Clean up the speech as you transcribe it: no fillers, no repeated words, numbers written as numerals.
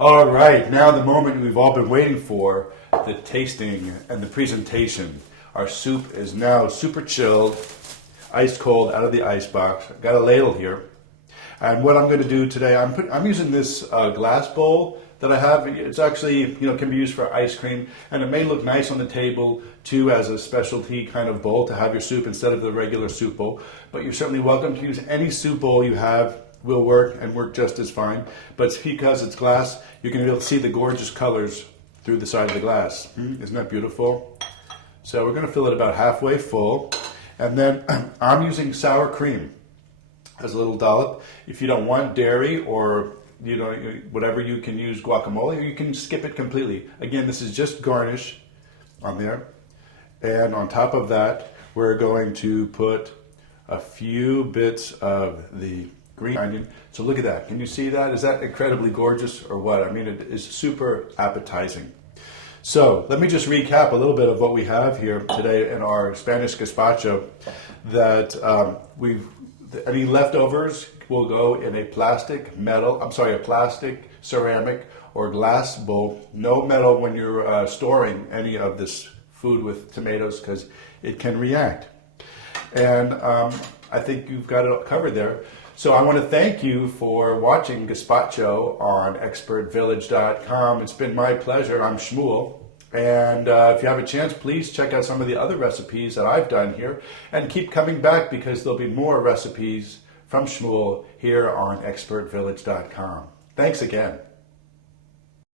All right, now the moment we've all been waiting for, the tasting and the presentation. Our soup is now super chilled, ice cold out of the ice box. I've got a ladle here. And what I'm going to do today, I'm using this glass bowl that I have. It's actually, can be used for ice cream, and it may look nice on the table too as a specialty kind of bowl to have your soup instead of the regular soup bowl. But you're certainly welcome to use any soup bowl you have. Will work and work just as fine. But it's because it's glass, you're going to be able to see the gorgeous colors through the side of the glass. Isn't that beautiful? So we're going to fill it about halfway full. And then I'm using sour cream as a little dollop. If you don't want dairy or whatever, you can use guacamole, or you can skip it completely. Again, this is just garnish on there. And on top of that, we're going to put a few bits of the green onion. So look at that. Can you see that? Is that incredibly gorgeous or what? I mean, it is super appetizing. So let me just recap a little bit of what we have here today in our Spanish gazpacho. That any leftovers will go in a plastic, ceramic, or glass bowl. No metal when you're storing any of this food with tomatoes because it can react. And I think you've got it covered there. So I want to thank you for watching Gazpacho on expertvillage.com. It's been my pleasure. I'm Shmuel. And if you have a chance, please check out some of the other recipes that I've done here. And keep coming back because there'll be more recipes from Shmuel here on expertvillage.com. Thanks again.